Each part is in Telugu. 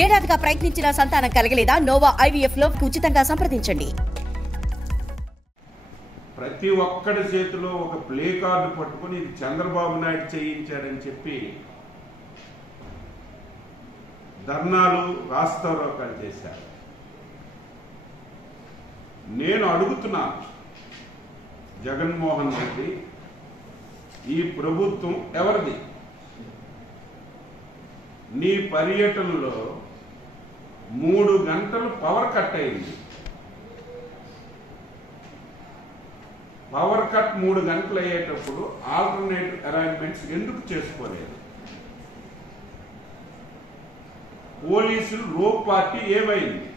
ఏడాదిగా ప్రయత్నించిన సంతానం కలగలేదా? నోవా IVF లో ఉచితంగా సంప్రదించండి. ప్రతి ఒక్కడి చేతిలో ఒక ప్లే కార్డు పట్టుకుని ఇది చంద్రబాబు నాయుడు చేయించాడని చెప్పి ధర్నాలు రాస్తారోకాలు చేశారు. నేను అడుగుతున్నాను, జగన్మోహన్ రెడ్డి, ఈ ప్రభుత్వం ఎవరిది? నీ పర్యటనలో 3 గంటలు పవర్ కట్ అయింది. పవర్ కట్ 3 గంటలు అయ్యేటప్పుడు ఆల్టర్నేటివ్ అరేంజ్మెంట్స్ ఎందుకు చేసుకోలేదు? పోలీసులు లో పార్టీ ఏమైంది?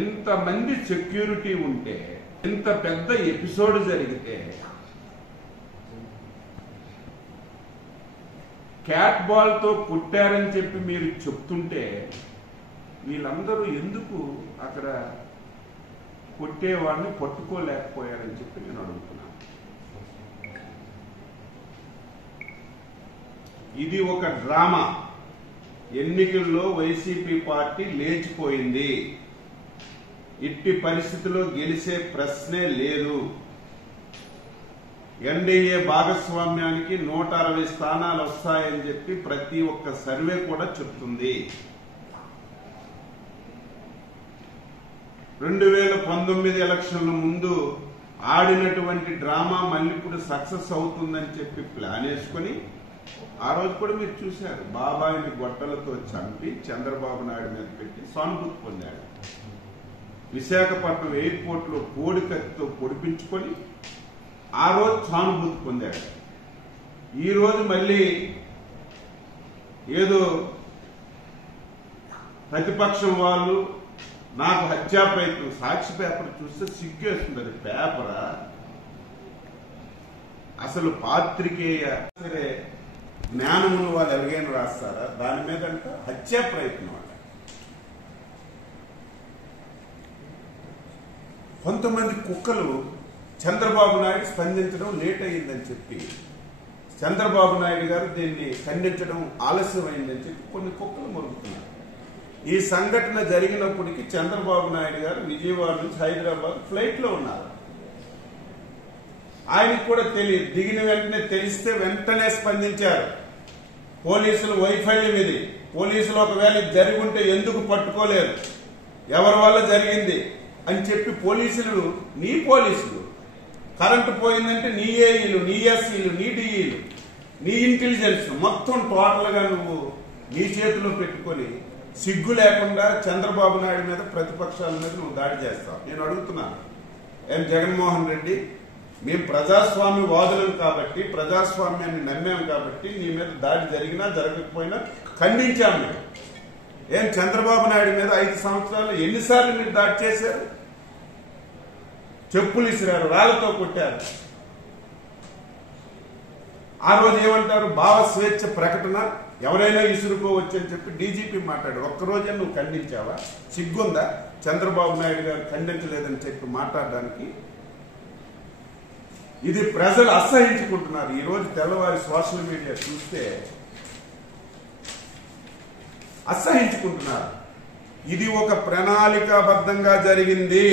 ఇంతమంది సెక్యూరిటీ ఉంటే, ఇంత పెద్ద ఎపిసోడ్ జరిగితే క్యాట్ బాల్ తో పుట్టారని చెప్పి మీరు చెప్తుంటే వీళ్ళందరూ ఎందుకు అక్కడ కొట్టేవాడిని పట్టుకోలేకపోయారని చెప్పి నేను అడుగుతున్నాను. ఇది ఒక డ్రామా. ఎన్నికల్లో వైసీపీ పార్టీ లేచిపోయింది. ఇట్టి పరిస్థితిలో గెలిచే ప్రశ్నే లేదు. ఎన్డీఏ భాగస్వామ్యానికి 160 స్థానాలు వస్తాయని చెప్పి ప్రతి ఒక్క సర్వే కూడా చెప్తుంది. 2019 ఎలక్షన్ల ముందు ఆడినటువంటి డ్రామా మళ్ళీ ఇప్పుడు సక్సెస్ అవుతుందని చెప్పి ప్లాన్ వేసుకుని, ఆ రోజు కూడా మీరు చూశారు, బాబాయిని గొడ్డలతో చంపి చంద్రబాబు నాయుడు మీద పెట్టి సానుభూతి పొందాడు. విశాఖపట్నం ఎయిర్పోర్ట్ లో కోడికత్తితో పొడిపించుకొని ఆ రోజు సానుభూతి పొందాడు. ఈ రోజు మళ్ళీ ఏదో ప్రతిపక్షం వాళ్ళు నాకు హత్యా ప్రయత్నం, సాక్షి పేపర్ చూస్తే సిగ్గేస్తుంది. అది పేపరా? అసలు పాత్రికేయ సరే జ్ఞానమును వాళ్ళు ఎలాగైనా రాస్తారా? దాని మీద అంట హత్యా ప్రయత్నం అంట. కొంతమంది కుక్కలు చంద్రబాబు నాయుడు స్పందించడం లేట్ అయ్యిందని చెప్పి, చంద్రబాబు నాయుడు గారు దీన్ని ఖండించడం ఆలస్యమైందని చెప్పి కొన్ని కుక్కలు మొరుగుతున్నారు. ఈ సంఘటన జరిగినప్పటికీ చంద్రబాబు నాయుడు గారు విజయవాడ నుంచి హైదరాబాద్ ఫ్లైట్ లో ఉన్నారు. ఆయనకు కూడా తెలియదు. దిగిన వెంటనే తెలిస్తే వెంటనే స్పందించారు. పోలీసులు వైఫల్యం ఇది. పోలీసులు ఒకవేళ జరిగి ఉంటే ఎందుకు పట్టుకోలేరు, ఎవరి వల్ల జరిగింది అని చెప్పి పోలీసులు, నీ పోలీసులు, కరెంటు పోయిందంటే నీ ఏఈలు, నీ ఎస్ఈలు, నీ డిఈలు, నీ ఇంటెలిజెన్స్ మొత్తం టోటల్ గా నువ్వు నీ చేతిలో పెట్టుకొని సిగ్గు లేకుండా చంద్రబాబు నాయుడు మీద, ప్రతిపక్షాల మీద నువ్వు దాడి చేస్తావు. నేను అడుగుతున్నాను, ఏం జగన్మోహన్ రెడ్డి, మేము ప్రజాస్వామ్య వాదులం కాబట్టి, ప్రజాస్వామ్యాన్ని నమ్మాం కాబట్టి నీ మీద దాడి జరిగినా జరగకపోయినా ఖండించాం మేము. ఏం చంద్రబాబు నాయుడు మీద 5 సంవత్సరాలు ఎన్నిసార్లు మీరు దాడి చేశారు? చెప్పులు ఇసిరారు, రాళ్లతో కొట్టారు. ఆ రోజు ఏమంటారు? భావ స్వేచ్ఛ ప్రకటన, ఎవరైనా ఇసురుకోవచ్చు అని చెప్పి డీజీపీ మాట్లాడారు. ఒక్కరోజే నువ్వు ఖండించావా? సిగ్గుందా చంద్రబాబు నాయుడు గారు ఖండించలేదని చెప్పి మాట్లాడడానికి? ఇది ప్రజలు అసహించుకుంటున్నారు. ఈ రోజు తెల్లవారి సోషల్ మీడియా చూస్తే అసహించుకుంటున్నారు. ఇది ఒక ప్రణాళికాబద్ధంగా జరిగింది.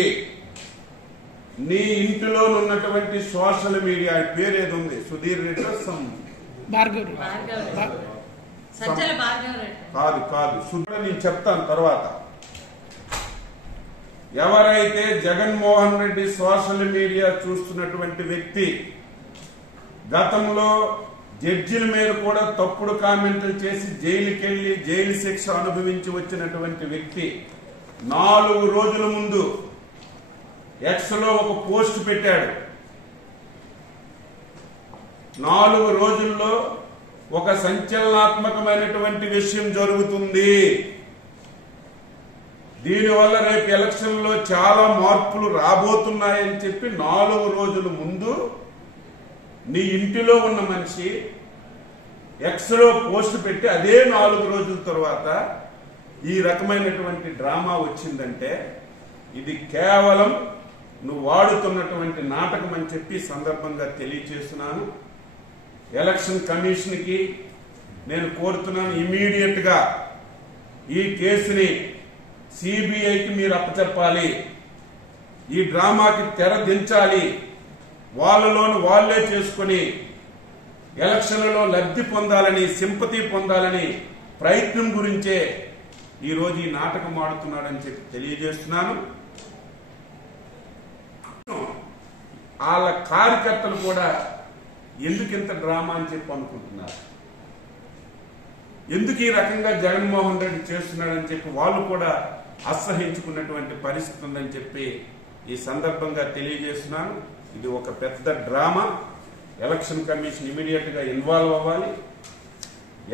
నీ ఇంటిలో ఉన్నటువంటి సోషల్ మీడియా పేరు ఏది ఉంది? సుధీర్ రెడ్డి కాదు నేను చెప్తాను తర్వాత. ఎవరైతే జగన్మోహన్ రెడ్డి సోషల్ మీడియా చూస్తున్నటువంటి వ్యక్తి, గతంలో జడ్జిల మీద కూడా తప్పుడు కామెంట్లు చేసి జైలుకెళ్లి జైలు శిక్ష అనుభవించి వచ్చినటువంటి వ్యక్తి, 4 రోజుల ముందు ఎక్స్ లో ఒక పోస్ట్ పెట్టాడు. 4 రోజుల్లో ఒక సంచలనాత్మకమైనటువంటి విషయం జరుగుతుంది. దీనివల్ల రేపు ఎలక్షన్ లో చాలా మార్పులు రాబోతున్నాయని చెప్పి 4 రోజుల ముందు నీ ఇంటిలో ఉన్న మనిషి ఎక్స్ లో పోస్ట్ పెట్టి అదే 4 రోజుల తర్వాత ఈ రకమైనటువంటి డ్రామా వచ్చిందంటే ఇది కేవలం నువ్వు వాడుతున్నటువంటి నాటకం అని చెప్పి సందర్భంగా తెలియజేస్తున్నాను. ఎలక్షన్ కమిషన్ కి, నేను కోరుతున్నాను, ఇమీడియట్ గా ఈ కేసుని సిబిఐకి మీరు అప్పచెప్పాలి. ఈ డ్రామాకి తెర దించాలి. వాళ్ళలోని వాళ్లే చేసుకుని ఎలక్షన్లలో లబ్ధి పొందాలని, సింపతి పొందాలని ప్రయత్నం గురించే ఈ రోజు ఈ నాటకం ఆడుతున్నాడని చెప్పి తెలియజేస్తున్నాను. వాళ్ళ కార్యకర్తలు కూడా ఎందుకు ఇంత డ్రామా అని చెప్పి అనుకుంటున్నారు, ఎందుకు ఈ రకంగా జగన్మోహన్ రెడ్డి చేస్తున్నాడని చెప్పి వాళ్ళు కూడా అసహించుకున్నటువంటి పరిస్థితి ఉందని చెప్పి ఈ సందర్భంగా తెలియజేస్తున్నాను. ఇది ఒక పెద్ద డ్రామా. ఎలక్షన్ కమిషన్ ఇమీడియట్ గా ఇన్వాల్వ్ అవ్వాలి.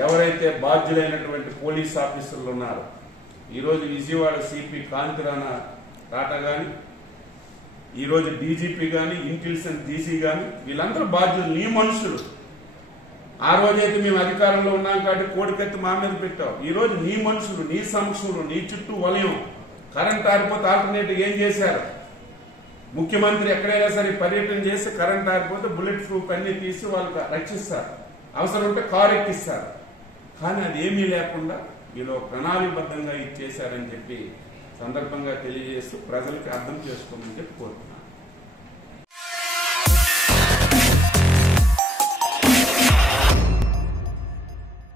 ఎవరైతే బాధ్యులైనటువంటి పోలీస్ ఆఫీసర్లు ఉన్నారో, ఈరోజు విజయవాడ సిపి కాంతిరాణా టాటా గాని, ఈరోజు డీజీపీ గాని, ఇంటెలిజెన్స్ డీసీ గాని, వీళ్ళందరూ బాధ్యులు. నీ మనుషులు. ఆ రోజైతే మేము అధికారంలో ఉన్నాం కాబట్టి కోడికెత్తి మా మీద పెట్టావు. ఈ రోజు నీ మనుషులు, నీ సమక్షంలో, నీ చుట్టూ వలయం. కరెంట్ ఆరిపోతే ఆల్టర్నేటివ్ ఏం చేశారు? ముఖ్యమంత్రి ఎక్కడైనా సరే పర్యటన చేసి కరెంట్ ఆరిపోతే బుల్లెట్ ప్రూఫ్ అన్ని తీసి వాళ్ళకి రక్షిస్తారు, అవసరం ఉంటే కారు ఎక్కిస్తారు. కానీ అది ఏమీ లేకుండా వీళ్ళు ప్రణాళికబద్ధంగా ఇచ్చేశారని చెప్పి సందర్భంగా తెలియజేస్తూ ప్రజలకి అర్థం చేసుకోమని చెప్పి కోరుతున్నాను.